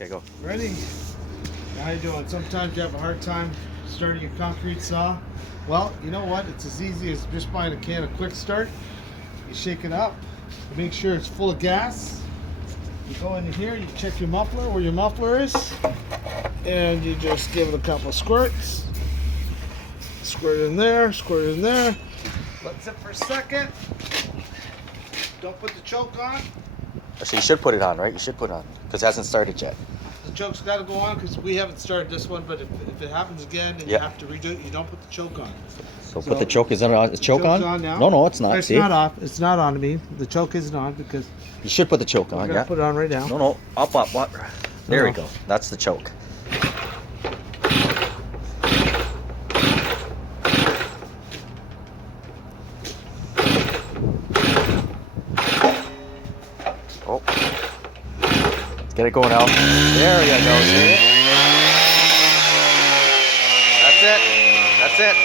Okay, go. Ready? How you doing? Sometimes you have a hard time starting your concrete saw. Well, you know what? It's as easy as just buying a can of Quick Start. You shake it up, you make sure it's full of gas. You go in here, you check your muffler, where your muffler is, and you just give it a couple of squirts. Squirt it in there, squirt it in there. Let sit for a second. Don't put the choke on. So you should put it on, right? You should put it on because it hasn't started yet. The choke's got to go on because we haven't started this one, but if it happens again and you have to redo it, you don't put the choke on. So put the choke. Is it on? Is choke on? Now. No, it's not. It's See? not off. It's not on to me. The choke isn't on because You should put the choke I'm on. gonna Yeah. put it on right now. No, up. What? There we No. go. That's the choke. Oh. Let's get it going out. There you go. See it? That's it. That's it.